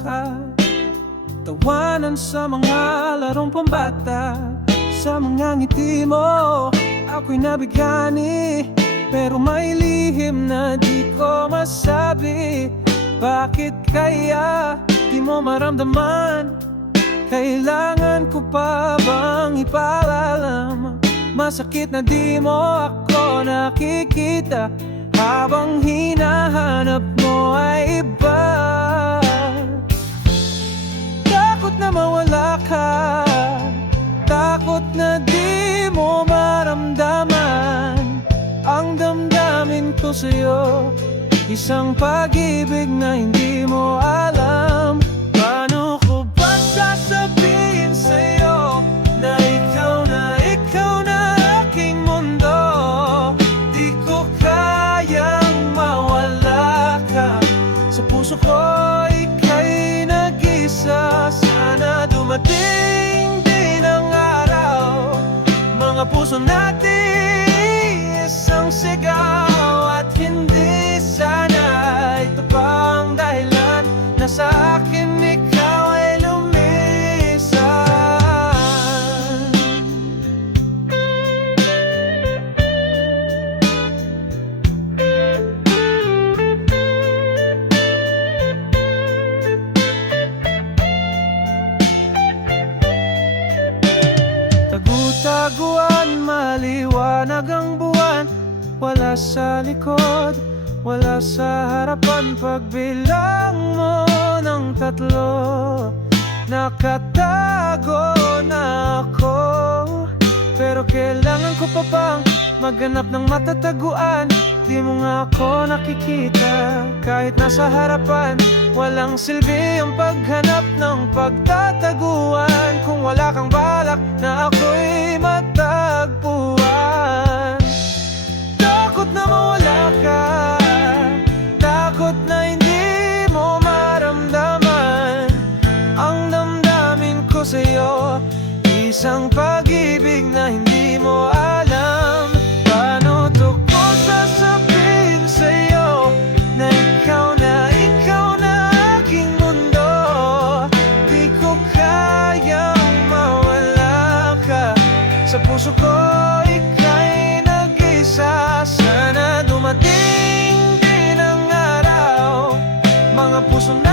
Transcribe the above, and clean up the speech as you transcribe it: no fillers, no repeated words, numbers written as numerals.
ka. Tawanan sa mga larong pambata, sa mga ngiti mo ako'y nabigani. Pero may lihim na di ko masabi. Bakit kaya di mo maramdaman? Kailangan ko pa bang ipaalam? Masakit na di mo ako nakikita, habang hinahanap mo ay iba. Takot na mawala ka, takot na di mo maramdaman ang damdamin ko sa'yo. Isang pag-ibig na hindi mo alam. Paano ko ba sasabihin sa'yo na ikaw na aking mundo? Di ko kayang mawala ka. Sa puso ko ika'y nag-isa. Sana dumating din ang araw, mga puso natin isang sigaw. At hindi sana ito pang dahilan na sa akin ikaw ay lumisan. Tagu-taguan, maliwanag ang buwan. Wala sa likod, wala sa harapan. Pagbilang mo ng 3, nakatago na ako. Pero kailangan ko pa bang maghanap ng matataguan? Di mo nga ako nakikita. Kahit nasa harapan, walang silbi ang paghanap ng pagtataguan, kung wala kang balak na ako'y matagpuan. Takot na mawala ka, takot na hindi mo maramdaman ang damdamin ko sa'yo. Isang pag-ibig na hindi mo alam. Paano to ko sasabihin sa'yo na ikaw na aking mundo? Di ko kayang mawala ka. Sa puso ko ika'y nag-isa. Sana dumating din ang araw, mga puso na